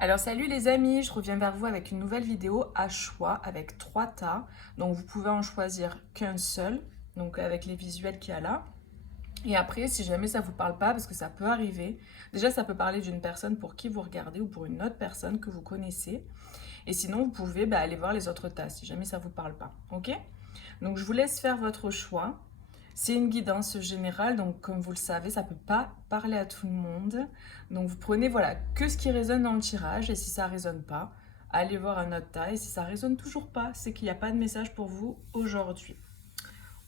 Alors salut les amis, je reviens vers vous avec une nouvelle vidéo à choix avec 3 tas. Donc vous pouvez en choisir qu'un seul, donc avec les visuels qu'il y a là. Et après, si jamais ça vous parle pas, parce que ça peut arriver, déjà ça peut parler d'une personne pour qui vous regardez ou pour une autre personne que vous connaissez. Et sinon, vous pouvez aller voir les autres tas si jamais ça vous parle pas. Ok? Donc je vous laisse faire votre choix. C'est une guidance générale, donc comme vous le savez, ça ne peut pas parler à tout le monde. Donc vous prenez voilà que ce qui résonne dans le tirage, et si ça ne résonne pas, allez voir un autre tas. Et si ça ne résonne toujours pas, c'est qu'il n'y a pas de message pour vous aujourd'hui.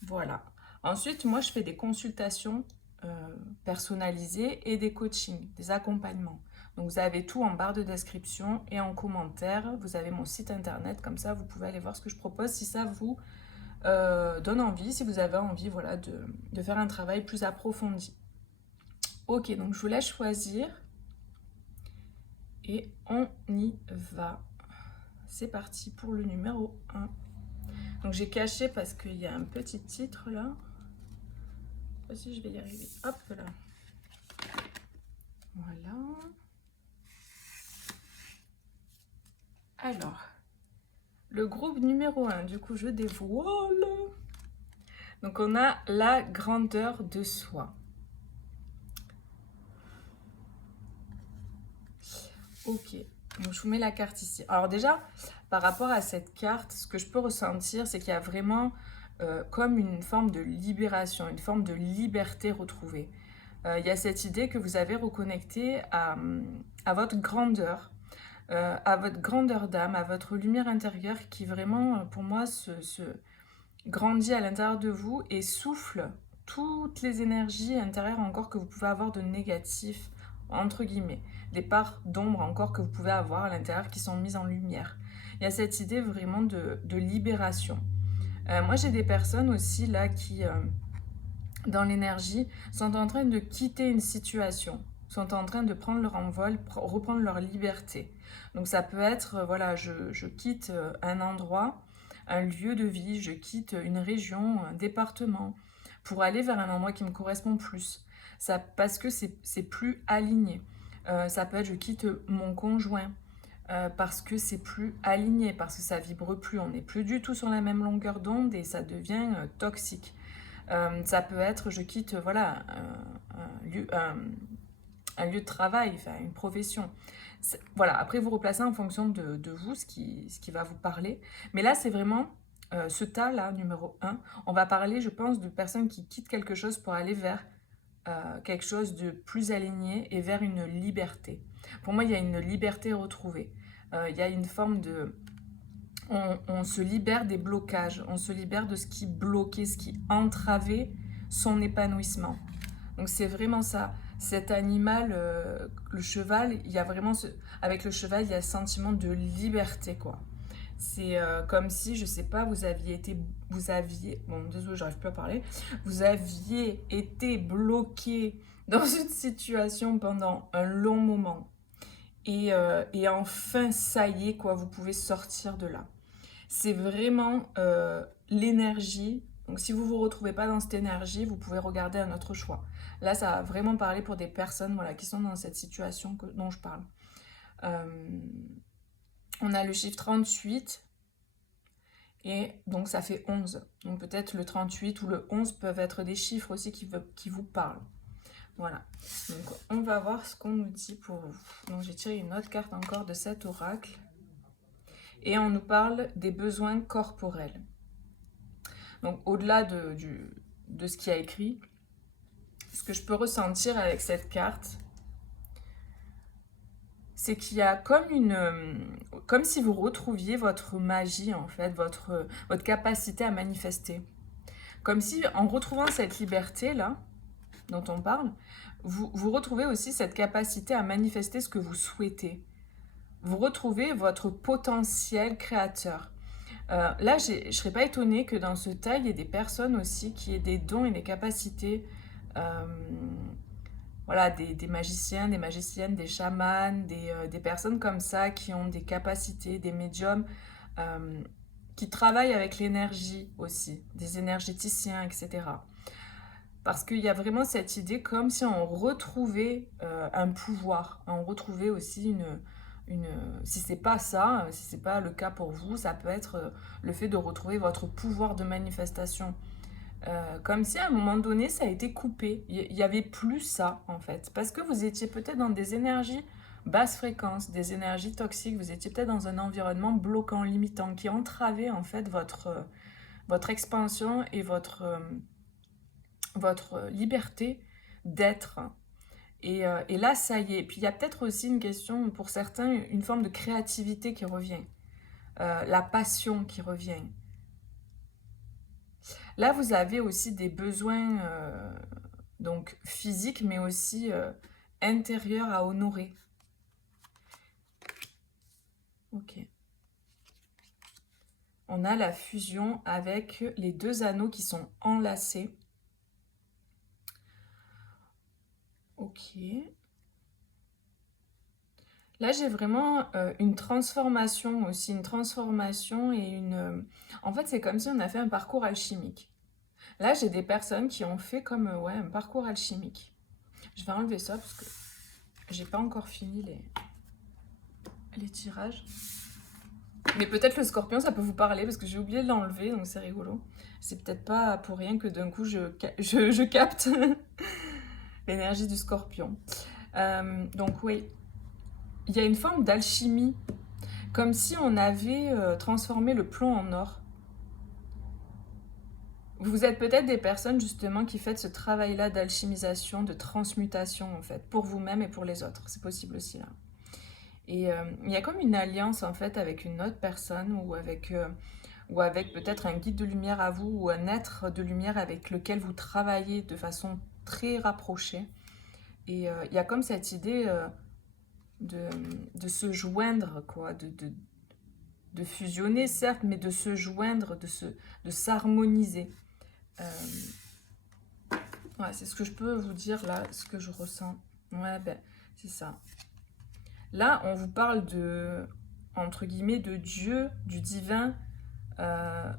Voilà. Ensuite, moi je fais des consultations personnalisées et des coachings, des accompagnements. Donc vous avez tout en barre de description et en commentaire. Vous avez mon site internet, comme ça vous pouvez aller voir ce que je propose si ça vous donne envie, si vous avez envie voilà, de faire un travail plus approfondi. Ok, donc je vous laisse choisir et on y va. C'est parti pour le numéro 1. Donc j'ai caché parce qu'il y a un petit titre là. Je sais pas si je vais y arriver. Hop là. Voilà. Alors, le groupe numéro 1, du coup je dévoile. Donc on a la grandeur de soi. Ok, donc je vous mets la carte ici. Alors déjà, par rapport à cette carte, ce que je peux ressentir, c'est qu'il y a vraiment comme une forme de libération, une forme de liberté retrouvée. Il y a cette idée que vous avez reconnecté à votre grandeur, à votre grandeur d'âme, à votre lumière intérieure qui vraiment, pour moi, se grandit à l'intérieur de vous et souffle toutes les énergies intérieures encore que vous pouvez avoir de négatif, entre guillemets, des parts d'ombre encore que vous pouvez avoir à l'intérieur qui sont mises en lumière. Il y a cette idée vraiment de libération. Moi, j'ai des personnes aussi là qui, dans l'énergie, sont en train de quitter une situation, sont en train de prendre leur envol, reprendre leur liberté. Donc ça peut être, voilà, je quitte un endroit, un lieu de vie, je quitte une région, un département, pour aller vers un endroit qui me correspond plus. Ça, parce que c'est plus aligné. Ça peut être je quitte mon conjoint, parce que c'est plus aligné, parce que ça vibre plus, on n'est plus du tout sur la même longueur d'onde et ça devient toxique. Ça peut être je quitte voilà un lieu de travail, enfin une profession. Voilà, après vous replacez en fonction de vous ce qui va vous parler. Mais là c'est vraiment ce tas là, numéro 1, on va parler je pense de personnes qui quittent quelque chose pour aller vers quelque chose de plus aligné et vers une liberté. Pour moi il y a une liberté retrouvée. Il y a une forme de on se libère des blocages, on se libère de ce qui bloquait, ce qui entravait son épanouissement. Donc c'est vraiment ça. Cet animal, le cheval, il y a vraiment avec le cheval, il y a ce sentiment de liberté quoi. C'est comme si, je sais pas, bon désolé, j'arrive plus à parler, vous aviez été bloqué dans une situation pendant un long moment. Et enfin, ça y est, quoi, vous pouvez sortir de là. C'est vraiment l'énergie. Donc si vous ne vous retrouvez pas dans cette énergie, vous pouvez regarder un autre choix. Là, ça va vraiment parler pour des personnes voilà, qui sont dans cette situation dont je parle. Euh, on a le chiffre 38 et donc ça fait 11. Donc peut-être le 38 ou le 11 peuvent être des chiffres aussi qui vous parlent. Voilà. Donc on va voir ce qu'on nous dit pour vous. Donc j'ai tiré une autre carte encore de cet oracle. Et on nous parle des besoins corporels. Donc au-delà de ce qu'il y a écrit, ce que je peux ressentir avec cette carte, c'est qu'il y a comme si vous retrouviez votre magie en fait, votre capacité à manifester. Comme si en retrouvant cette liberté là dont on parle, vous retrouvez aussi cette capacité à manifester ce que vous souhaitez. Vous retrouvez votre potentiel créateur. Là, je ne serais pas étonnée que dans ce tas, il y ait des personnes aussi qui aient des dons et des capacités. Euh, voilà, des magiciens, des magiciennes, des chamans, des personnes comme ça qui ont des capacités, des médiums, euh, qui travaillent avec l'énergie aussi, des énergéticiens, etc. Parce qu'il y a vraiment cette idée comme si on retrouvait un pouvoir, on retrouvait aussi si c'est pas ça, si c'est pas le cas pour vous, ça peut être le fait de retrouver votre pouvoir de manifestation. Comme si à un moment donné, ça a été coupé. Il y avait plus ça, en fait. Parce que vous étiez peut-être dans des énergies basse fréquence, des énergies toxiques. Vous étiez peut-être dans un environnement bloquant, limitant, qui entravait, en fait, votre expansion et votre liberté d'être. Et là, ça y est. Puis il y a peut-être aussi une question, pour certains, une forme de créativité qui revient. La passion qui revient. Là, vous avez aussi des besoins donc physiques, mais aussi intérieurs à honorer. Ok. On a la fusion avec les deux anneaux qui sont enlacés. Ok. Là, j'ai vraiment une transformation aussi, une transformation et une... En fait, c'est comme si on a fait un parcours alchimique. Là, j'ai des personnes qui ont fait comme ouais, un parcours alchimique. Je vais enlever ça parce que j'ai pas encore fini les tirages. Mais peut-être le scorpion, ça peut vous parler parce que j'ai oublié de l'enlever, donc c'est rigolo. C'est peut-être pas pour rien que d'un coup je capte l'énergie du scorpion. Donc oui, il y a une forme d'alchimie, comme si on avait transformé le plomb en or. Vous êtes peut-être des personnes justement qui faites ce travail-là d'alchimisation, de transmutation en fait, pour vous-même et pour les autres. C'est possible aussi là. Et il y a comme une alliance en fait avec une autre personne ou avec peut-être un guide de lumière à vous ou un être de lumière avec lequel vous travaillez de façon très rapprochée. Et il y a comme cette idée de se joindre, quoi, de fusionner certes, mais de se joindre, de s'harmoniser. Ouais, c'est ce que je peux vous dire là, ce que je ressens. Ouais, ben, c'est ça. Là, on vous parle entre guillemets, de Dieu, du divin, euh,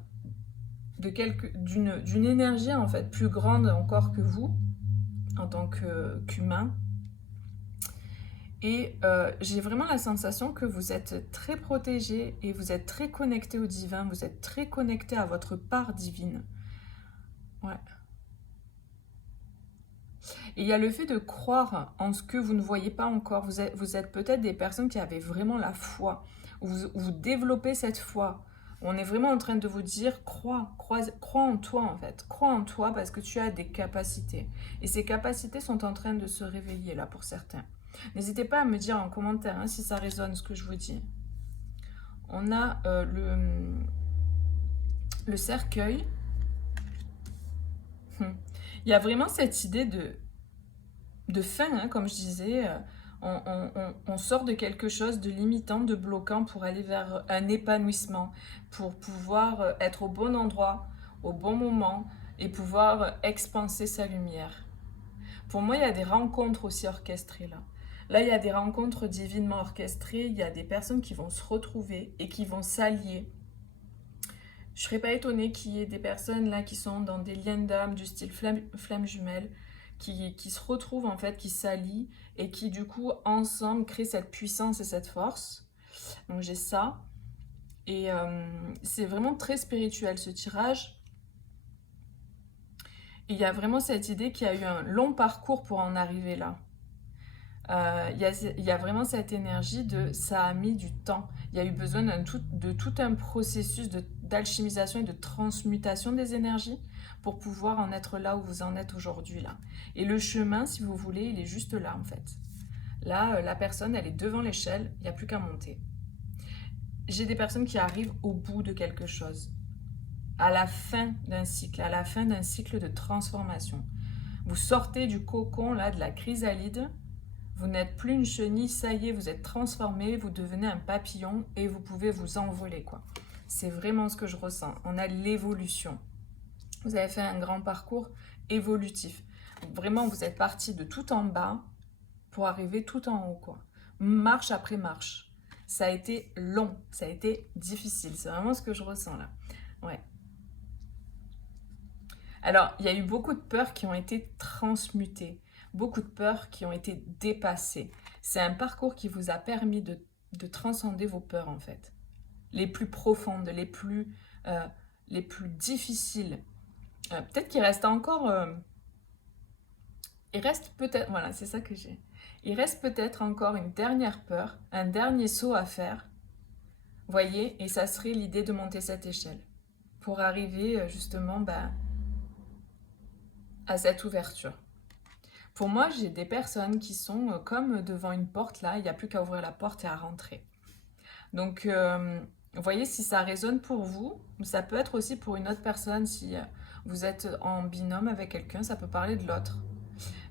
d'une énergie en fait plus grande encore que vous, en tant qu'humain. Et j'ai vraiment la sensation que vous êtes très protégé et vous êtes très connecté au divin, vous êtes très connecté à votre part divine. Ouais. Et il y a le fait de croire en ce que vous ne voyez pas encore. Vous êtes peut-être des personnes qui avaient vraiment la foi, ou vous développez cette foi. On est vraiment en train de vous dire, crois en toi en fait. Crois en toi parce que tu as des capacités. Et ces capacités sont en train de se réveiller là pour certains. N'hésitez pas à me dire en commentaire hein, si ça résonne ce que je vous dis. On a le cercueil. Il y a vraiment cette idée de fin, hein, comme je disais. On sort de quelque chose de limitant, de bloquant pour aller vers un épanouissement, pour pouvoir être au bon endroit, au bon moment et pouvoir expanser sa lumière. Pour moi, il y a des rencontres aussi orchestrées là. Là, il y a des rencontres divinement orchestrées, il y a des personnes qui vont se retrouver et qui vont s'allier. Je ne serais pas étonnée qu'il y ait des personnes là qui sont dans des liens d'âme du style flamme jumelle, qui se retrouvent en fait, qui s'allient et qui du coup ensemble créent cette puissance et cette force. Donc j'ai ça. Et c'est vraiment très spirituel ce tirage. Et il y a vraiment cette idée qu'il y a eu un long parcours pour en arriver là. Il y a vraiment cette énergie de ça a mis du temps. Il y a eu besoin de tout un processus d'alchimisation et de transmutation des énergies pour pouvoir en être là où vous en êtes aujourd'hui là. Et le chemin, si vous voulez, il est juste là en fait. Là, la personne, elle est devant l'échelle, il n'y a plus qu'à monter. J'ai des personnes qui arrivent au bout de quelque chose, à la fin d'un cycle de transformation. Vous sortez du cocon là, de la chrysalide. Vous n'êtes plus une chenille, ça y est, vous êtes transformé, vous devenez un papillon et vous pouvez vous envoler, quoi. C'est vraiment ce que je ressens. On a l'évolution. Vous avez fait un grand parcours évolutif. Vraiment, vous êtes parti de tout en bas pour arriver tout en haut, quoi. Marche après marche. Ça a été long, ça a été difficile. C'est vraiment ce que je ressens là. Ouais. Alors, il y a eu beaucoup de peurs qui ont été transmutées, beaucoup de peurs qui ont été dépassées. C'est un parcours qui vous a permis de transcender vos peurs en fait. Les plus profondes, les plus difficiles. Peut-être qu'il reste encore... il reste peut-être... Voilà, c'est ça que j'ai. Il reste peut-être encore une dernière peur, un dernier saut à faire. Voyez, et ça serait l'idée de monter cette échelle. Pour arriver justement à cette ouverture. Pour moi, j'ai des personnes qui sont comme devant une porte là, il n'y a plus qu'à ouvrir la porte et à rentrer. Donc, vous voyez, si ça résonne pour vous, ça peut être aussi pour une autre personne. Si vous êtes en binôme avec quelqu'un, ça peut parler de l'autre.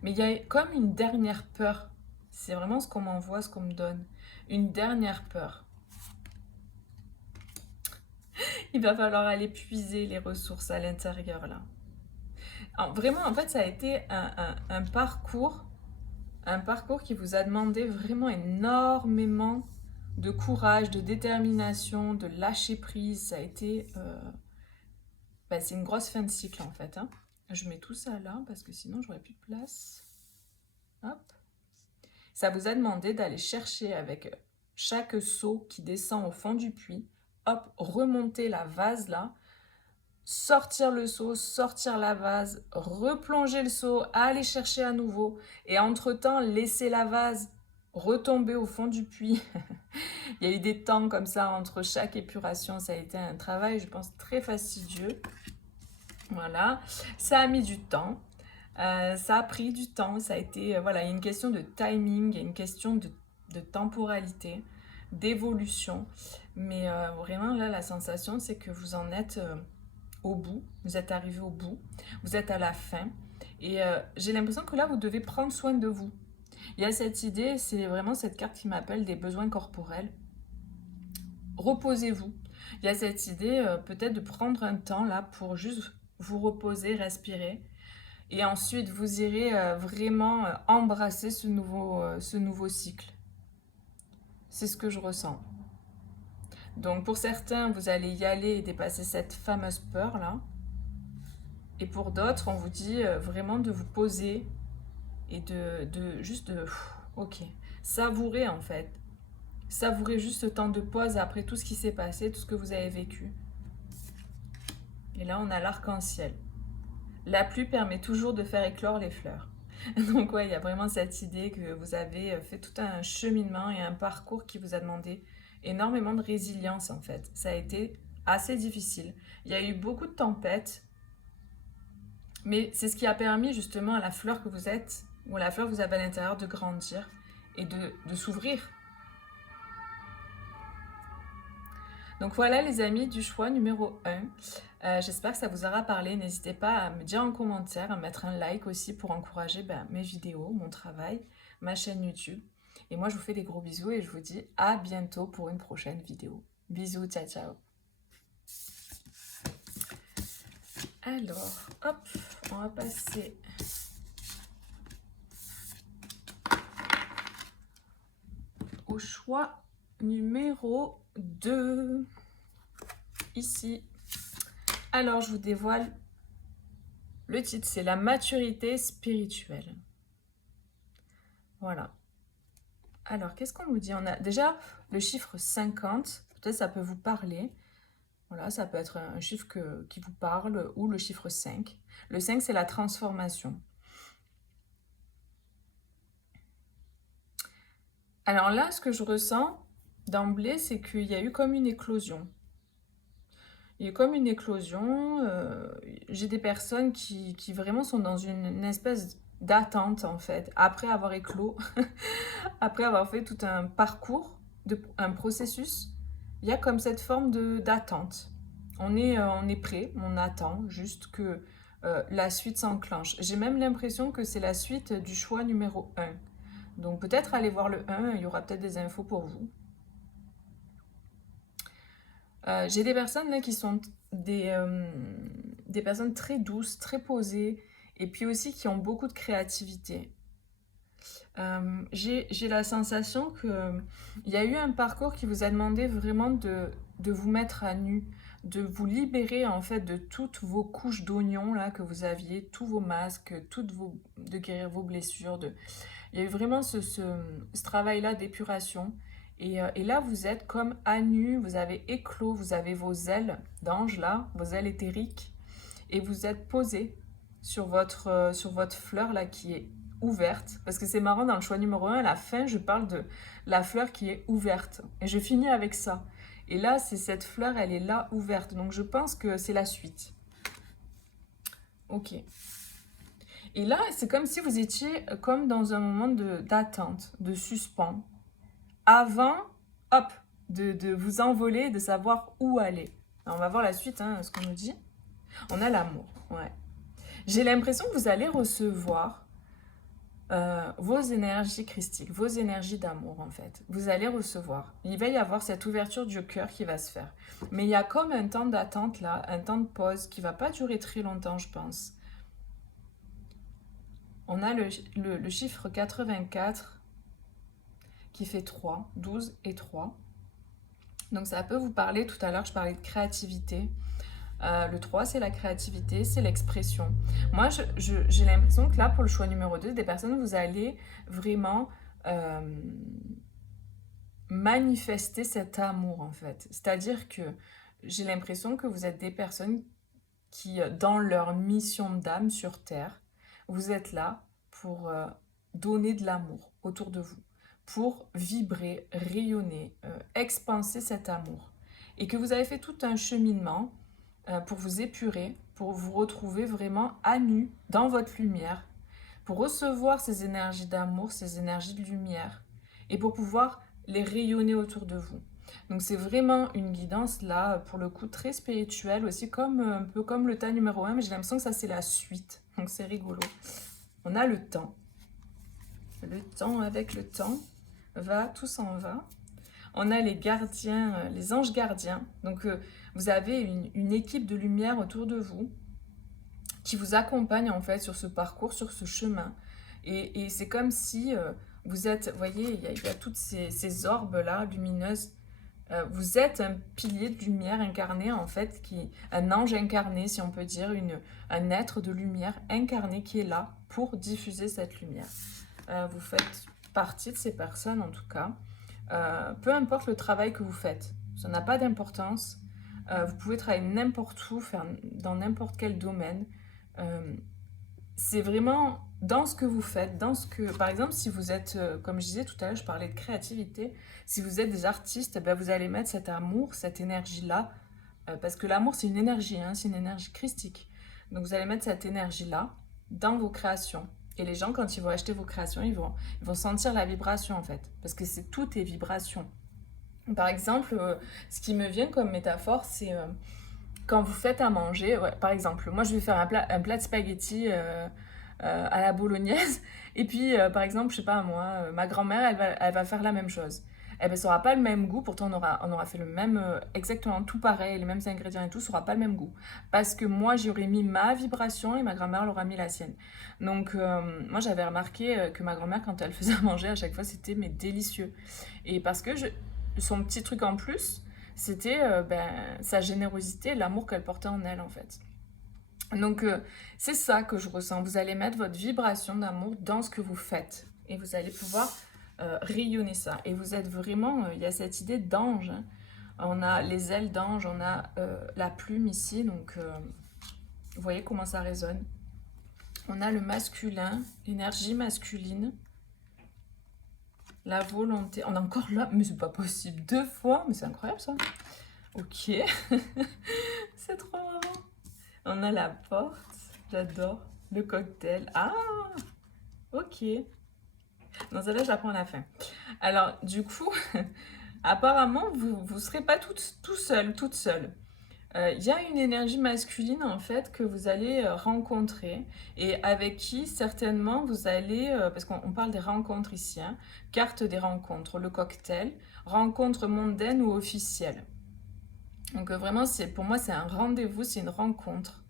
Mais il y a comme une dernière peur. C'est vraiment ce qu'on m'envoie, ce qu'on me donne. Une dernière peur. Il va falloir aller puiser les ressources à l'intérieur là. Alors, vraiment, en fait, ça a été un parcours qui vous a demandé vraiment énormément de courage, de détermination, de lâcher prise. Ça a été... c'est une grosse fin de cycle en fait. Hein. Je mets tout ça là parce que sinon j'aurais plus de place. Hop. Ça vous a demandé d'aller chercher avec chaque seau qui descend au fond du puits. Hop, remonter la vase là. Sortir le seau, sortir la vase, replonger le seau, aller chercher à nouveau. Et entre-temps, laisser la vase retomber au fond du puits. Il y a eu des temps comme ça entre chaque épuration. Ça a été un travail, je pense, très fastidieux. Voilà. Ça a mis du temps. Ça a pris du temps. Ça a été, voilà, il y a une question de timing, il y a une question de temporalité, d'évolution. Mais vraiment, là, la sensation, c'est que vous en êtes... au bout, vous êtes arrivé au bout, vous êtes à la fin et j'ai l'impression que là vous devez prendre soin de vous. Il y a cette idée, c'est vraiment cette carte qui m'appelle des besoins corporels. Reposez-vous. Il y a cette idée peut-être de prendre un temps là pour juste vous reposer, respirer et ensuite vous irez vraiment embrasser ce nouveau cycle. C'est ce que je ressens. Donc pour certains, vous allez y aller et dépasser cette fameuse peur là. Et pour d'autres, on vous dit vraiment de vous poser et ok, savourer en fait. Savourer juste ce temps de pause après tout ce qui s'est passé, tout ce que vous avez vécu. Et là, on a l'arc-en-ciel. La pluie permet toujours de faire éclore les fleurs. Donc ouais, il y a vraiment cette idée que vous avez fait tout un cheminement et un parcours qui vous a demandé énormément de résilience en fait. Ça a été assez difficile. Il y a eu beaucoup de tempêtes, mais c'est ce qui a permis justement à la fleur que vous êtes, ou à la fleur que vous avez à l'intérieur, de grandir et de s'ouvrir. Donc voilà les amis du choix numéro 1. J'espère que ça vous aura parlé. N'hésitez pas à me dire en commentaire, à mettre un like aussi pour encourager mes vidéos, mon travail, ma chaîne YouTube. Et moi je vous fais des gros bisous et je vous dis à bientôt pour une prochaine vidéo. Bisous, ciao ciao. Alors, hop, on va passer au choix numéro 2. Ici. Alors, je vous dévoile le titre, c'est la maturité spirituelle. Voilà. Alors, qu'est-ce qu'on nous dit? On a déjà le chiffre 50, peut-être ça peut vous parler. Voilà, ça peut être un chiffre qui vous parle, ou le chiffre 5. Le 5, c'est la transformation. Alors là, ce que je ressens d'emblée, c'est qu'il y a eu comme une éclosion. Il y a eu comme une éclosion. J'ai des personnes qui vraiment sont dans une espèce d'attente, en fait, après avoir éclos, après avoir fait tout un parcours, un processus. Il y a comme cette forme d'attente. On est prêt, on attend juste que la suite s'enclenche. J'ai même l'impression que c'est la suite du choix numéro 1. Donc peut-être aller voir le 1, il y aura peut-être des infos pour vous. J'ai des personnes là qui sont des personnes très douces, très posées, et puis aussi qui ont beaucoup de créativité. J'ai la sensation qu'il y a eu un parcours qui vous a demandé vraiment de vous mettre à nu, de vous libérer en fait de toutes vos couches d'oignons là que vous aviez, tous vos masques, de guérir vos blessures. Il y a eu vraiment ce travail-là d'épuration Et là, vous êtes comme à nu, vous avez éclos, vous avez vos ailes d'ange là, vos ailes éthériques, et vous êtes posé sur votre fleur là qui est ouverte. Parce que c'est marrant, dans le choix numéro 1, à la fin, je parle de la fleur qui est ouverte. Et je finis avec ça. Et là, c'est cette fleur, elle est là ouverte. Donc je pense que c'est la suite. Ok. Et là, c'est comme si vous étiez comme dans un moment d'attente, de suspens, avant, hop, de vous envoler, de savoir où aller. Alors, on va voir la suite, hein, ce qu'on nous dit. On a l'amour, ouais. J'ai l'impression que vous allez recevoir vos énergies christiques, vos énergies d'amour en fait. Vous allez recevoir. Il va y avoir cette ouverture du cœur qui va se faire. Mais il y a comme un temps d'attente là, un temps de pause qui va pas durer très longtemps, je pense. On a le chiffre 84 qui fait 3, 12 et 3. Donc ça peut vous parler, tout à l'heure je parlais de créativité. Le 3, c'est la créativité, c'est l'expression. Moi, j'ai l'impression que là, pour le choix numéro 2, des personnes, vous allez vraiment manifester cet amour, en fait. C'est-à-dire que j'ai l'impression que vous êtes des personnes qui, dans leur mission d'âme sur Terre, vous êtes là pour donner de l'amour autour de vous, pour vibrer, rayonner, expanser cet amour. Et que vous avez fait tout un cheminement pour vous épurer, pour vous retrouver vraiment à nu, dans votre lumière, pour recevoir ces énergies d'amour, ces énergies de lumière, et pour pouvoir les rayonner autour de vous. Donc c'est vraiment une guidance là, pour le coup, très spirituelle, aussi comme un peu comme le tas numéro 1, mais j'ai l'impression que ça c'est la suite, donc c'est rigolo. On a le temps. Le temps avec le temps, tout s'en va. On a les gardiens, les anges gardiens. Donc, vous avez une équipe de lumière autour de vous qui vous accompagne en fait sur ce parcours, sur ce chemin. Et c'est comme si vous êtes, vous voyez, il y a toutes ces orbes-là lumineuses. Vous êtes un pilier de lumière incarné en fait, un ange incarné, si on peut dire, un être de lumière incarné qui est là pour diffuser cette lumière. Vous faites partie de ces personnes en tout cas. Peu importe le travail que vous faites, ça n'a pas d'importance. Vous pouvez travailler n'importe où, faire dans n'importe quel domaine. C'est vraiment dans ce que vous faites, par exemple, si vous êtes, comme je disais tout à l'heure, je parlais de créativité, si vous êtes des artistes, ben vous allez mettre cet amour, cette énergie-là, parce que l'amour, c'est une énergie, hein, c'est une énergie christique. Donc, vous allez mettre cette énergie-là dans vos créations. Et les gens, quand ils vont acheter vos créations, ils vont sentir la vibration, en fait, parce que tout est vibration. Par exemple, ce qui me vient comme métaphore, c'est quand vous faites à manger, ouais, par exemple, moi je vais faire un plat de spaghettis à la bolognaise, et puis par exemple, je sais pas moi, ma grand-mère, elle va faire la même chose. Eh ben, ça aura pas le même goût, pourtant on aura fait le même, exactement tout pareil, les mêmes ingrédients et tout, ça aura pas le même goût. Parce que moi j'aurais mis ma vibration et ma grand-mère l'aura mis la sienne. Donc moi j'avais remarqué que ma grand-mère, quand elle faisait à manger, à chaque fois c'était mais délicieux. Et parce que son petit truc en plus, c'était sa générosité, l'amour qu'elle portait en elle en fait. Donc c'est ça que je ressens. Vous allez mettre votre vibration d'amour dans ce que vous faites et vous allez pouvoir rayonner ça. Et vous êtes vraiment, il y a cette idée d'ange, hein. On a les ailes d'ange, on a la plume ici, donc vous voyez comment ça résonne. On a le masculin, l'énergie masculine, la volonté. On est encore là, mais c'est pas possible, 2 fois, mais c'est incroyable ça. Ok, c'est trop marrant. On a la porte, j'adore. Le cocktail, ah, ok. Non, celle-là, je la prends à la fin. Alors, du coup, apparemment, vous ne serez pas tout seul, toute seule. Il y a une énergie masculine, en fait, que vous allez rencontrer et avec qui, certainement, vous allez... parce qu'on parle des rencontres ici, hein, carte des rencontres, le cocktail, rencontre mondaine ou officielle. Donc, vraiment, pour moi, c'est un rendez-vous, c'est une rencontre.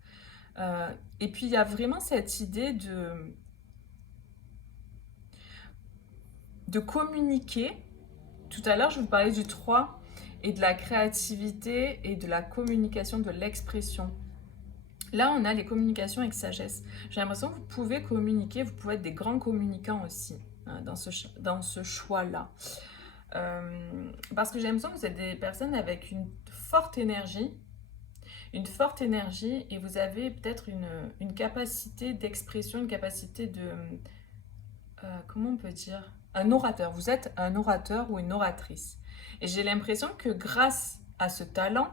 Et puis, il y a vraiment cette idée de communiquer. Tout à l'heure, je vous parlais du 3 et de la créativité et de la communication, de l'expression. Là, on a les communications avec sagesse. J'ai l'impression que vous pouvez communiquer, vous pouvez être des grands communicants aussi, hein, dans ce choix-là. Parce que j'ai l'impression que vous êtes des personnes avec une forte énergie et vous avez peut-être une capacité d'expression, une capacité de... comment on peut dire? Un orateur. Vous êtes un orateur ou une oratrice. Et j'ai l'impression que grâce à ce talent,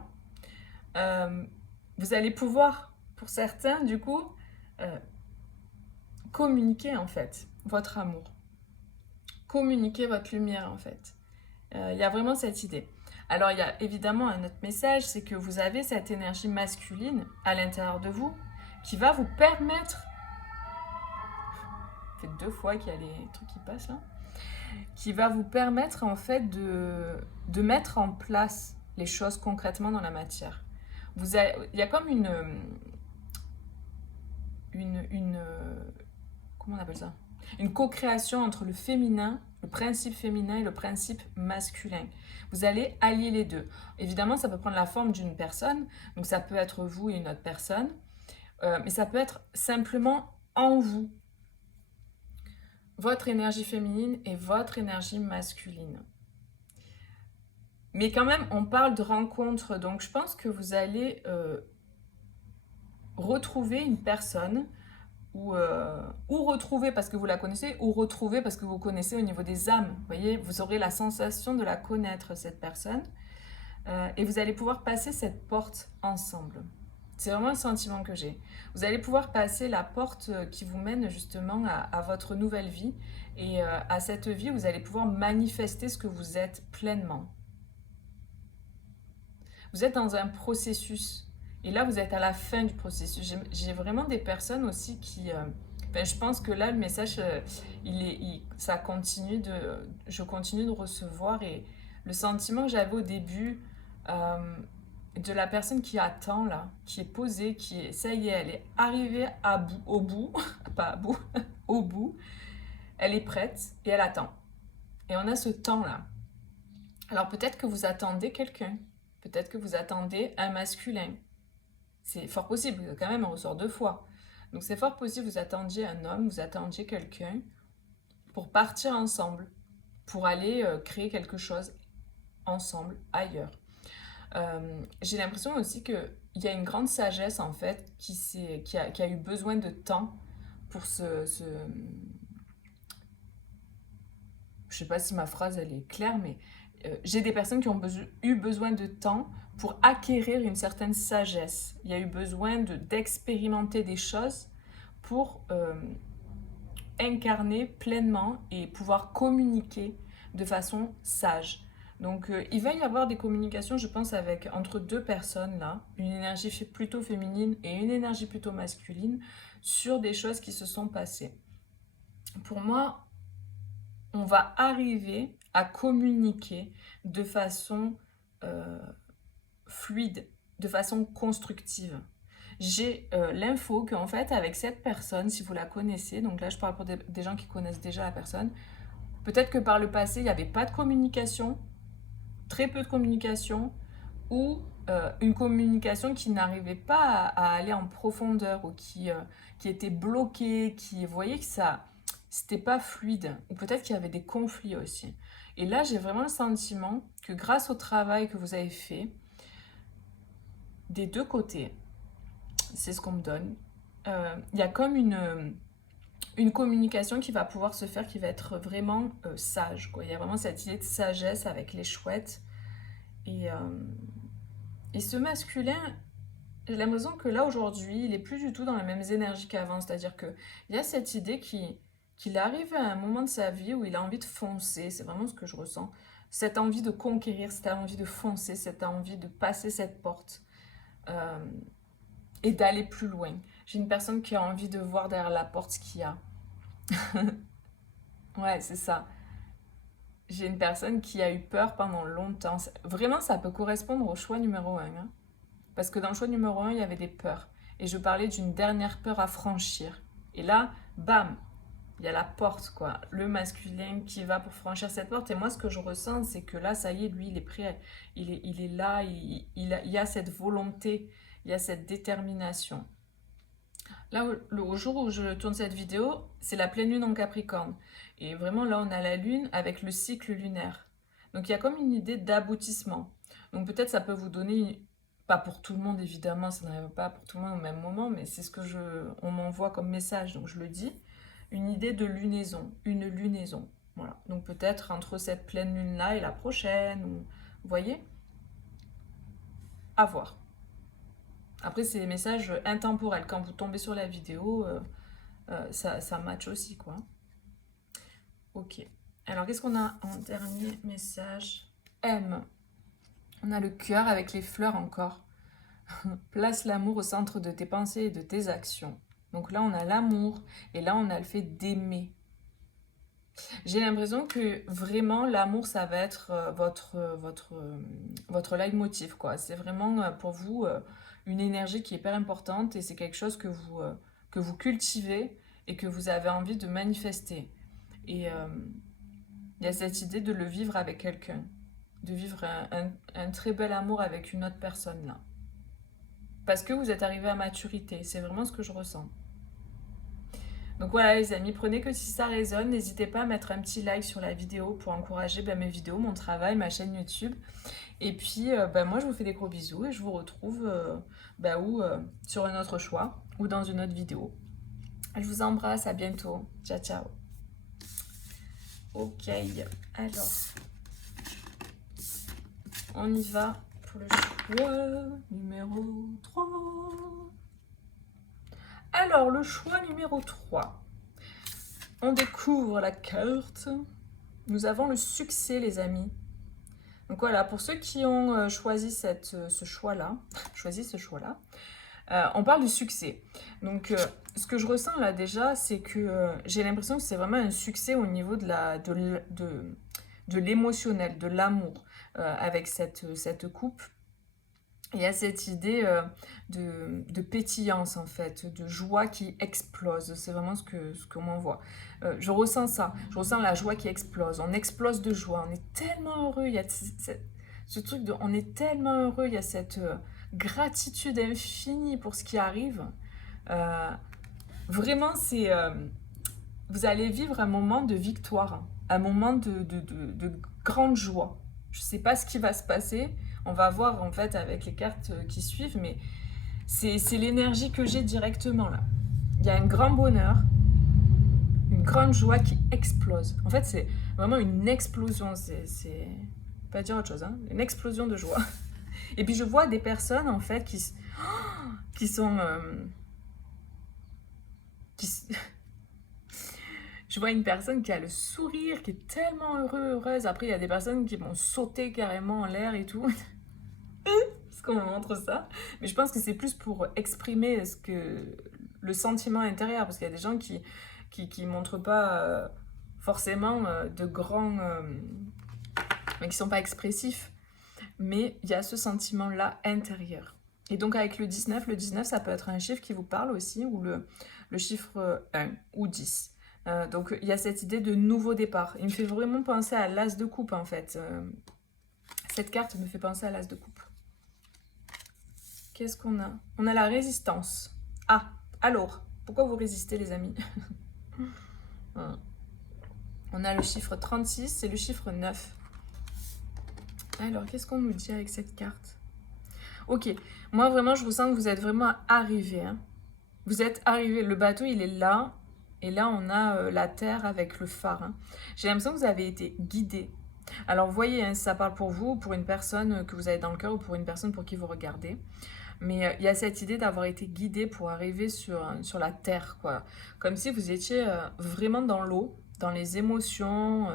euh, vous allez pouvoir, pour certains, du coup, euh, communiquer en fait votre amour, communiquer votre lumière en fait. Il y a vraiment cette idée. Alors il y a évidemment un autre message, c'est que vous avez cette énergie masculine à l'intérieur de vous qui va vous permettre, ça fait 2 fois qu'il y a les trucs qui passent là, qui va vous permettre en fait de mettre en place les choses concrètement dans la matière. Il y a comme une comment on appelle ça? Une co-création entre le féminin, le principe féminin et le principe masculin. Vous allez allier les deux. Évidemment, ça peut prendre la forme d'une personne, donc ça peut être vous et une autre personne, mais ça peut être simplement en vous, votre énergie féminine et votre énergie masculine. Mais quand même, on parle de rencontre, donc je pense que vous allez retrouver une personne ou retrouver parce que vous la connaissez, ou retrouver parce que vous connaissez au niveau des âmes. Vous voyez, vous aurez la sensation de la connaître, cette personne, et vous allez pouvoir passer cette porte ensemble. C'est vraiment le sentiment que j'ai. Vous allez pouvoir passer la porte qui vous mène justement à votre nouvelle vie, et à cette vie, vous allez pouvoir manifester ce que vous êtes pleinement. Vous êtes dans un processus. Et là, vous êtes à la fin du processus. J'ai vraiment des personnes aussi qui... enfin, je pense que là, le message, ça continue de... Je continue de recevoir. Et le sentiment que j'avais au début de la personne qui attend, là, qui est posée, ça y est, elle est arrivée au bout, pas à bout, au bout. Elle est prête et elle attend. Et on a ce temps-là. Alors peut-être que vous attendez quelqu'un. Peut-être que vous attendez un masculin. C'est fort possible, quand même, on ressort 2 fois. Donc c'est fort possible que vous attendiez un homme, vous attendiez quelqu'un pour partir ensemble, pour aller créer quelque chose ensemble, ailleurs. J'ai l'impression aussi qu'il y a une grande sagesse, en fait, qui a eu besoin de temps pour je sais pas si ma phrase, elle est claire, mais j'ai des personnes qui ont eu besoin de temps pour acquérir une certaine sagesse. Il y a eu besoin d'expérimenter des choses pour incarner pleinement et pouvoir communiquer de façon sage. Donc il va y avoir des communications, je pense, entre 2 personnes là, une énergie plutôt féminine et une énergie plutôt masculine, sur des choses qui se sont passées. Pour moi, on va arriver à communiquer de façon fluide, de façon constructive. J'ai l'info qu'en fait, avec cette personne, si vous la connaissez, donc là je parle pour des gens qui connaissent déjà la personne, peut-être que par le passé, il n'y avait pas de communication, très peu de communication, ou une communication qui n'arrivait pas à aller en profondeur, ou qui était bloquée, vous voyez que ça, c'était pas fluide, ou peut-être qu'il y avait des conflits aussi. Et là, j'ai vraiment le sentiment que grâce au travail que vous avez fait, des 2 côtés, c'est ce qu'on me donne, il y a comme une communication qui va pouvoir se faire, qui va être vraiment sage, quoi. Il y a vraiment cette idée de sagesse avec les chouettes. Et ce masculin, j'ai l'impression que là, aujourd'hui, il est plus du tout dans les mêmes énergies qu'avant. C'est-à-dire qu'il y a cette idée qu'il arrive à un moment de sa vie où il a envie de foncer. C'est vraiment ce que je ressens. Cette envie de conquérir, cette envie de foncer, cette envie de passer cette porte. Et d'aller plus loin. J'ai une personne qui a envie de voir derrière la porte ce qu'il y a. Ouais, c'est ça. J'ai une personne qui a eu peur pendant longtemps. Vraiment, ça peut correspondre au choix numéro 1. Hein. Parce que dans le choix numéro 1, il y avait des peurs. Et je parlais d'une dernière peur à franchir. Et là, bam, il y a la porte, quoi. Le masculin qui va pour franchir cette porte. Et moi, ce que je ressens, c'est que là, ça y est, lui, il est prêt. Il est là, il y a cette volonté, il y a cette détermination. Là, au jour où je tourne cette vidéo, c'est la pleine lune en Capricorne. Et vraiment, là, on a la lune avec le cycle lunaire. Donc il y a comme une idée d'aboutissement. Donc peut-être ça peut vous donner, pas pour tout le monde évidemment, ça n'arrive pas pour tout le monde au même moment, mais c'est ce que on m'envoie comme message, donc je le dis, une idée de lunaison, une lunaison. Voilà. Donc peut-être entre cette pleine lune-là et la prochaine, ou, vous voyez, à voir. Après, c'est des messages intemporels. Quand vous tombez sur la vidéo, ça match aussi, quoi. Ok. Alors, qu'est-ce qu'on a en dernier message? M. On a le cœur avec les fleurs encore. Place l'amour au centre de tes pensées et de tes actions. Donc là, on a l'amour et là, on a le fait d'aimer. J'ai l'impression que vraiment, l'amour, ça va être votre leitmotiv, quoi. C'est vraiment pour vous une énergie qui est hyper importante et c'est quelque chose que vous cultivez et que vous avez envie de manifester. Et il y a cette idée de le vivre avec quelqu'un, de vivre un très bel amour avec une autre personne, là. Parce que vous êtes arrivé à maturité, c'est vraiment ce que je ressens. Donc voilà les amis, prenez que si ça résonne, n'hésitez pas à mettre un petit like sur la vidéo pour encourager mes vidéos, mon travail, ma chaîne YouTube. Et puis moi je vous fais des gros bisous et je vous retrouve sur un autre choix ou dans une autre vidéo. Je vous embrasse, à bientôt. Ciao ciao. Ok, alors on y va pour le choix numéro 3. Alors, le choix numéro 3. On découvre la carte. Nous avons le succès, les amis. Donc voilà, pour ceux qui ont choisi ce choix-là, on parle du succès. Donc, ce que je ressens là déjà, c'est que j'ai l'impression que c'est vraiment un succès au niveau de l'émotionnel, de l'amour avec cette coupe. Il y a cette idée de pétillance en fait, de joie qui explose. C'est vraiment ce qu'on m'envoie. Je ressens ça. Je ressens la joie qui explose. On explose de joie. On est tellement heureux. Il y a ce truc de... On est tellement heureux. Il y a cette gratitude infinie pour ce qui arrive. Vraiment, c'est... vous allez vivre un moment de victoire. Un moment de grande joie. Je ne sais pas ce qui va se passer. On va voir en fait avec les cartes qui suivent, mais c'est l'énergie que j'ai directement là. Il y a un grand bonheur, une grande joie qui explose. En fait, c'est vraiment une explosion. C'est pas dire autre chose, hein. Une explosion de joie. Et puis je vois des personnes en fait qui sont je vois une personne qui a le sourire, qui est tellement heureuse. Après, il y a des personnes qui vont sauter carrément en l'air et tout. Parce qu'on me montre ça. Mais je pense que c'est plus pour exprimer le sentiment intérieur. Parce qu'il y a des gens qui montrent pas forcément de grands... mais qui sont pas expressifs. Mais il y a ce sentiment-là intérieur. Et donc avec le 19, ça peut être un chiffre qui vous parle aussi, ou le chiffre 1 ou 10. Donc il y a cette idée de nouveau départ. Il me fait vraiment penser à l'as de coupe en fait. Cette carte me fait penser à l'as de coupe. Qu'est-ce qu'on a? On a la résistance. Ah, alors, pourquoi vous résistez les amis? On a le chiffre 36 et le chiffre 9. Alors, qu'est-ce qu'on nous dit avec cette carte? Ok, moi vraiment je ressens que vous êtes vraiment arrivé. Hein. Vous êtes arrivé, le bateau il est là. Et là, on a la terre avec le phare. Hein. J'ai l'impression que vous avez été guidé. Alors, vous voyez, hein, ça parle pour vous, pour une personne que vous avez dans le cœur ou pour une personne pour qui vous regardez. Mais il y a cette idée d'avoir été guidé pour arriver sur la terre, quoi. Comme si vous étiez vraiment dans l'eau, dans les émotions,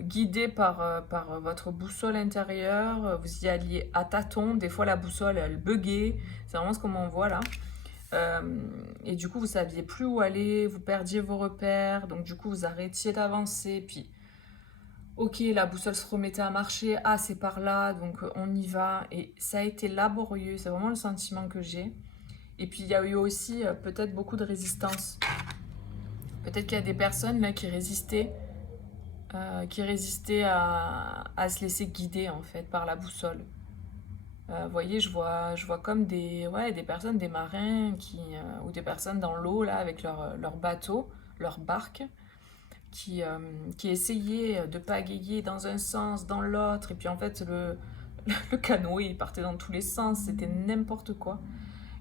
guidé par votre boussole intérieure. Vous y alliez à tâtons. Des fois, la boussole, elle buguait. C'est vraiment ce qu'on m'envoie là. Et du coup vous saviez plus où aller, vous perdiez vos repères, donc du coup vous arrêtiez d'avancer, puis ok la boussole se remettait à marcher, ah c'est par là, donc on y va, et ça a été laborieux, c'est vraiment le sentiment que j'ai. Et puis il y a eu aussi peut-être beaucoup de résistance, peut-être qu'il y a des personnes là qui résistaient à se laisser guider en fait par la boussole. Vous voyez, je vois comme des personnes, des marins ou des personnes dans l'eau là avec leur bateau, leur barque, qui essayait de pagayer dans un sens, dans l'autre, et puis en fait, le canot, il partait dans tous les sens, c'était n'importe quoi.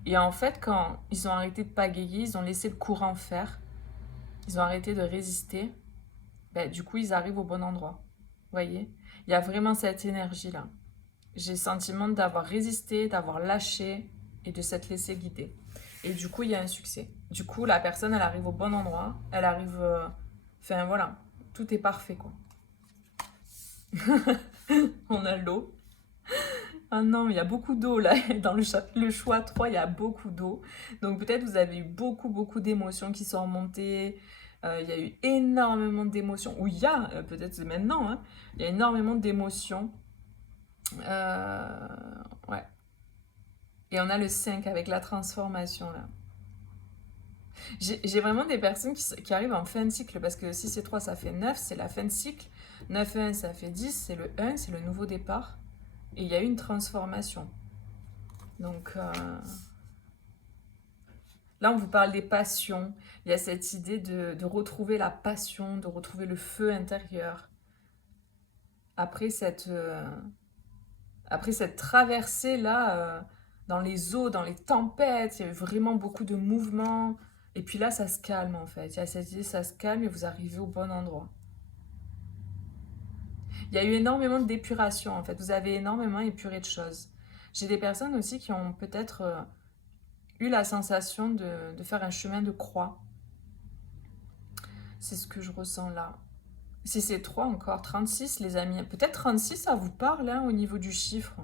Et en fait, quand ils ont arrêté de pagayer, ils ont laissé le courant faire, ils ont arrêté de résister, ben, du coup, ils arrivent au bon endroit. Vous voyez? Il y a vraiment cette énergie-là. J'ai le sentiment d'avoir résisté, d'avoir lâché et de s'être laissé guider. Et du coup, il y a un succès. Du coup, la personne, elle arrive au bon endroit, elle arrive... Enfin, voilà, tout est parfait, quoi. On a l'eau. Ah non, il y a beaucoup d'eau là, dans le choix 3, il y a beaucoup d'eau. Donc peut-être vous avez eu beaucoup d'émotions qui sont remontées. Il y a eu énormément d'émotions. Ou il y a, peut-être c'est maintenant, hein, il y a énormément d'émotions. Euh, ouais. Et on a le 5 avec la transformation là. J'ai vraiment des personnes qui arrivent en fin de cycle parce que 6 et 3 ça fait 9, c'est la fin de cycle. 9 et 1 ça fait 10, c'est le 1, c'est le nouveau départ. Et il y a eu une transformation. Donc là, on vous parle des passions. Il y a cette idée de retrouver la passion, de retrouver le feu intérieur. Après après cette traversée-là, dans les eaux, dans les tempêtes, il y a eu vraiment beaucoup de mouvements. Et puis là, ça se calme en fait. Il y a cette idée, ça se calme et vous arrivez au bon endroit. Il y a eu énormément d'épuration en fait. Vous avez énormément épuré de choses. J'ai des personnes aussi qui ont peut-être eu la sensation de faire un chemin de croix. C'est ce que je ressens là. Si c'est 3 encore, 36 les amis. Peut-être 36 ça vous parle hein, au niveau du chiffre.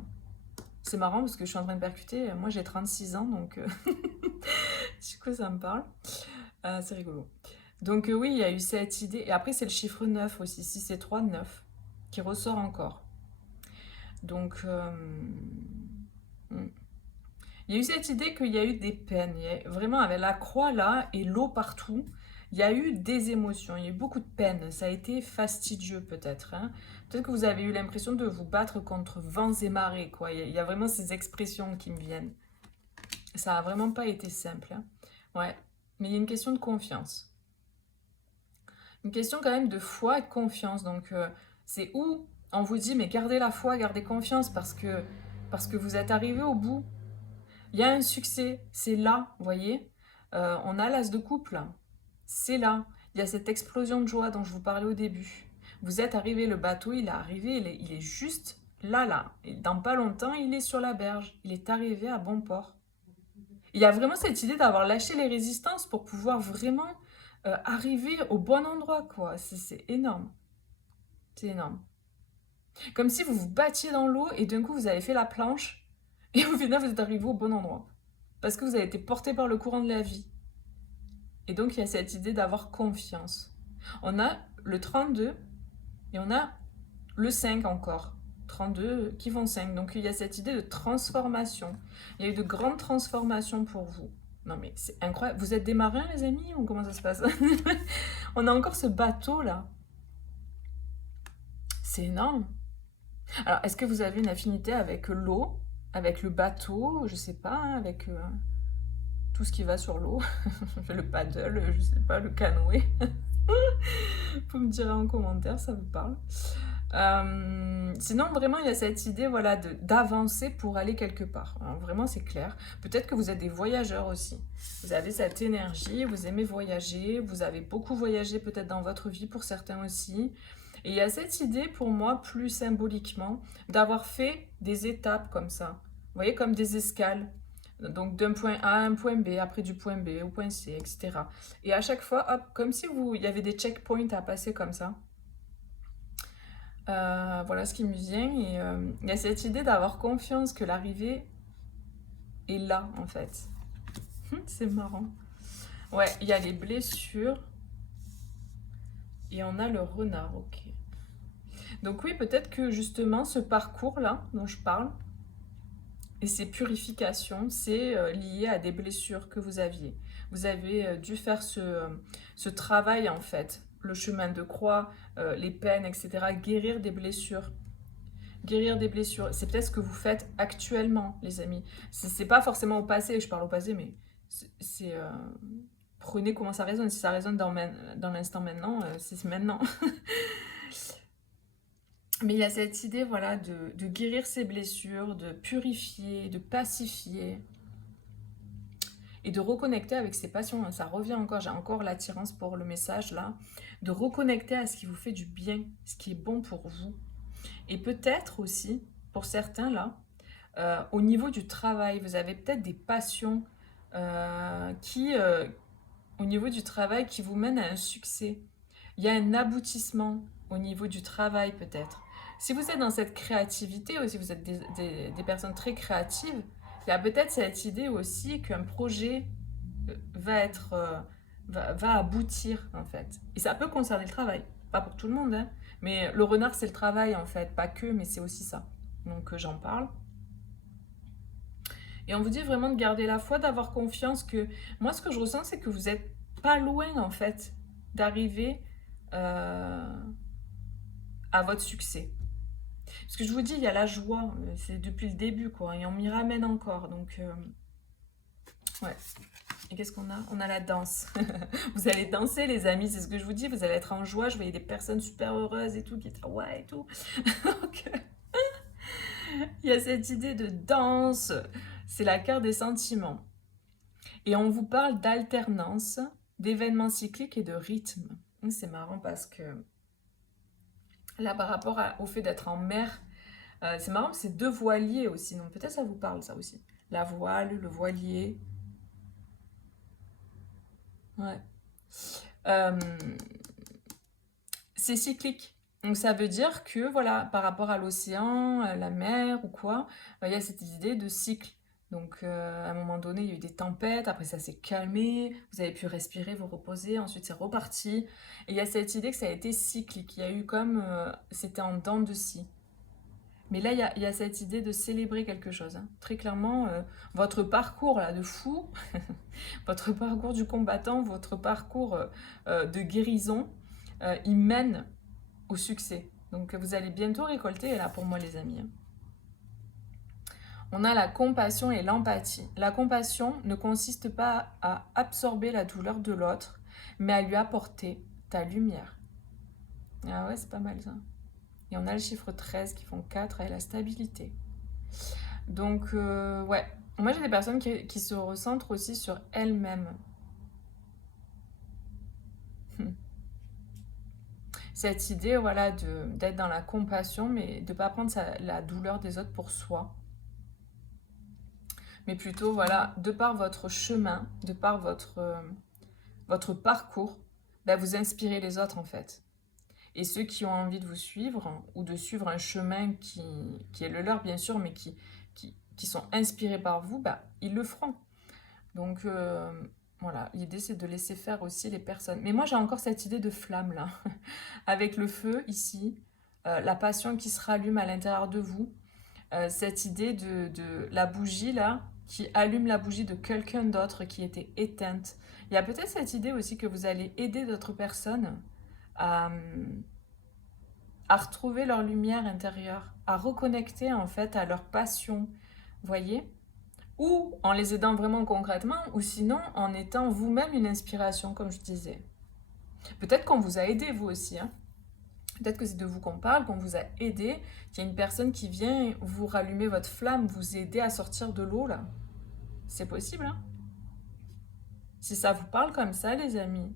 C'est marrant parce que je suis en train de percuter. Moi j'ai 36 ans donc du coup ça me parle. C'est rigolo. Donc oui, il y a eu cette idée. Et après c'est le chiffre 9 aussi. Si c'est 3, 9 qui ressort encore. Donc hmm. Il y a eu cette idée qu'il y a eu des peines. Vraiment avec la croix là et l'eau partout. Il y a eu des émotions, il y a eu beaucoup de peine. Ça a été fastidieux peut-être, hein. Peut-être que vous avez eu l'impression de vous battre contre vents et marées, quoi. Il y a vraiment ces expressions qui me viennent. Ça a vraiment pas été simple, hein. Ouais, mais il y a une question de confiance. Une question quand même de foi et de confiance. Donc c'est où on vous dit mais gardez la foi, gardez confiance parce que vous êtes arrivé au bout. Il y a un succès, c'est là, vous voyez. On a l'as de couple, c'est là. Il y a cette explosion de joie dont je vous parlais au début. Vous êtes arrivé, le bateau, il est arrivé, il est juste là. Et dans pas longtemps, il est sur la berge. Il est arrivé à bon port. Il y a vraiment cette idée d'avoir lâché les résistances pour pouvoir vraiment arriver au bon endroit, quoi. C'est énorme. C'est énorme. Comme si vous vous battiez dans l'eau et d'un coup vous avez fait la planche et au final vous êtes arrivé au bon endroit. Parce que vous avez été porté par le courant de la vie. Et donc il y a cette idée d'avoir confiance. On a le 32 et on a le 5 encore. 32 qui font 5. Donc il y a cette idée de transformation. Il y a eu de grandes transformations pour vous. Non mais c'est incroyable. Vous êtes des marins les amis ou comment ça se passe? On a encore ce bateau là. C'est énorme. Alors est-ce que vous avez une affinité avec l'eau, avec le bateau, je sais pas, hein, avec tout ce qui va sur l'eau, le paddle, je sais pas, le canoë. Vous me direz en commentaire, ça vous parle. Sinon, vraiment, il y a cette idée voilà, d'avancer pour aller quelque part. Alors, vraiment, c'est clair. Peut-être que vous êtes des voyageurs aussi. Vous avez cette énergie, vous aimez voyager, vous avez beaucoup voyagé peut-être dans votre vie pour certains aussi. Et il y a cette idée pour moi, plus symboliquement, d'avoir fait des étapes comme ça. Vous voyez, comme des escales. Donc d'un point A à un point B, après du point B au point C, etc. Et à chaque fois, hop, comme si il y avait des checkpoints à passer comme ça. Voilà ce qui me vient. Et il y a cette idée d'avoir confiance que l'arrivée est là, en fait. C'est marrant. Ouais, il y a les blessures. Et on a le renard, ok. Donc oui, peut-être que justement, ce parcours-là dont je parle, et ces purifications, c'est lié à des blessures que vous aviez. Vous avez dû faire ce travail, en fait. Le chemin de croix, les peines, etc. Guérir des blessures. Guérir des blessures. C'est peut-être ce que vous faites actuellement, les amis. C'est pas forcément au passé, je parle au passé, mais c'est prenez comment ça résonne. Si ça résonne dans l'instant maintenant, c'est maintenant. Mais il y a cette idée, voilà, de guérir ses blessures, de purifier, de pacifier et de reconnecter avec ses passions. Ça revient encore, j'ai encore l'attirance pour le message là, de reconnecter à ce qui vous fait du bien, ce qui est bon pour vous. Et peut-être aussi, pour certains là, au niveau du travail, vous avez peut-être des passions au niveau du travail, qui vous mènent à un succès. Il y a un aboutissement au niveau du travail peut-être. Si vous êtes dans cette créativité aussi, vous êtes des personnes très créatives, il y a peut-être cette idée aussi qu'un projet va aboutir en fait. Et ça peut concerner le travail, pas pour tout le monde, hein, mais le renard c'est le travail en fait, pas que, mais c'est aussi ça. Donc j'en parle. Et on vous dit vraiment de garder la foi, d'avoir confiance que... Moi ce que je ressens c'est que vous êtes pas loin en fait d'arriver à votre succès. Parce que je vous dis, il y a la joie, c'est depuis le début, quoi, et on m'y ramène encore, donc ouais. Et qu'est-ce qu'on a? On a la danse. Vous allez danser, les amis, c'est ce que je vous dis, vous allez être en joie, je voyais des personnes super heureuses et tout, qui étaient ouais et tout. Donc, il y a cette idée de danse, c'est la carte des sentiments. Et on vous parle d'alternance, d'événements cycliques et de rythme. C'est marrant parce que là, par rapport au fait d'être en mer, c'est marrant que c'est deux voiliers aussi, donc peut-être ça vous parle ça aussi. La voile, le voilier. Ouais. Euh, c'est cyclique. Donc ça veut dire que voilà, par rapport à l'océan, à la mer ou quoi, il y a cette idée de cycle. Donc à un moment donné, il y a eu des tempêtes, après ça s'est calmé, vous avez pu respirer, vous reposer, ensuite c'est reparti. Et il y a cette idée que ça a été cyclique, il y a eu comme, c'était en dents de scie. Mais là, il y a cette idée de célébrer quelque chose, hein. Très clairement, votre parcours là, de fou, votre parcours du combattant, votre parcours de guérison, il mène au succès. Donc vous allez bientôt récolter, là pour moi les amis, hein. On a la compassion et l'empathie. La compassion ne consiste pas à absorber la douleur de l'autre, mais à lui apporter ta lumière. Ah ouais, c'est pas mal ça. Et on a le chiffre 13 qui font 4 et la stabilité. Donc, ouais. Moi, j'ai des personnes qui se recentrent aussi sur elles-mêmes. Cette idée, voilà, d'être dans la compassion, mais de ne pas prendre la douleur des autres pour soi. Mais plutôt, voilà, de par votre chemin, de par votre parcours, bah, vous inspirez les autres, en fait. Et ceux qui ont envie de vous suivre, ou de suivre un chemin qui est le leur, bien sûr, mais qui sont inspirés par vous, bah, ils le feront. Donc, voilà, l'idée, c'est de laisser faire aussi les personnes. Mais moi, j'ai encore cette idée de flamme, là, avec le feu, ici, la passion qui se rallume à l'intérieur de vous, cette idée de la bougie, là, qui allume la bougie de quelqu'un d'autre qui était éteinte. Il y a peut-être cette idée aussi que vous allez aider d'autres personnes à, à retrouver leur lumière intérieure, à reconnecter en fait à leur passion, voyez? Ou en les aidant vraiment concrètement, ou sinon en étant vous-même une inspiration, comme je disais. Peut-être qu'on vous a aidé vous aussi, hein. Peut-être que c'est de vous qu'on parle, qu'on vous a aidé, qu'il y a une personne qui vient vous rallumer votre flamme, vous aider à sortir de l'eau là. C'est possible, hein? Si ça vous parle comme ça, les amis,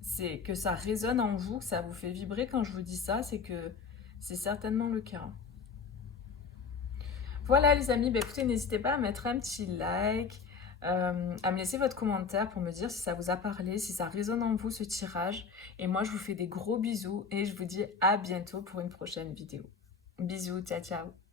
c'est que ça résonne en vous, que ça vous fait vibrer quand je vous dis ça, c'est que c'est certainement le cas. Voilà les amis, bah écoutez, n'hésitez pas à mettre un petit like, à me laisser votre commentaire pour me dire si ça vous a parlé, si ça résonne en vous ce tirage. Et moi je vous fais des gros bisous et je vous dis à bientôt pour une prochaine vidéo. Bisous, ciao ciao.